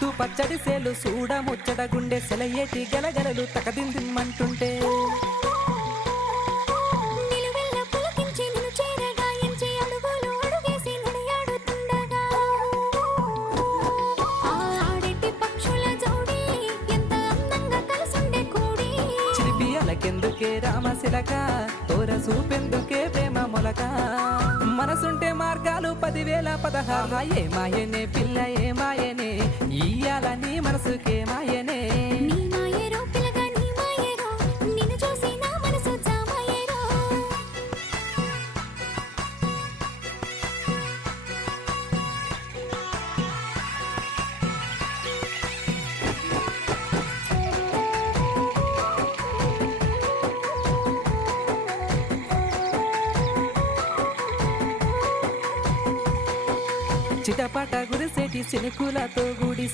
చుట్టూ పచ్చడి సేలు చూడ ముచ్చట గుండె సెలయేటి గలగలలు తకదిందిమ్మంటుంటే నిలువెల్ల పులకించి నిన్ను చేరగాయించి అడుగులు అడుగేసి నడయాడుతుండగా ఆ ఆడేటి పక్షుల జోడి ఎంత అందంగా కలుసుండే కూడి చిలిపి అలకెందుకే రామశిలక తోర చూపెందుకే ప్రేమ మొలక మనసుంటే మార్గాలు 10,016 ఏ మాయనే పిల్ల ఏ మాయనే ఇయ్యాల నీ మనసుకే మాయనే నీ మాయేరో పిల్లగా నీ మాయేరో నిన్ను చూసి నా మనసు జామాయేరో చిటపట గురిసేటి చినుకులతో గుడి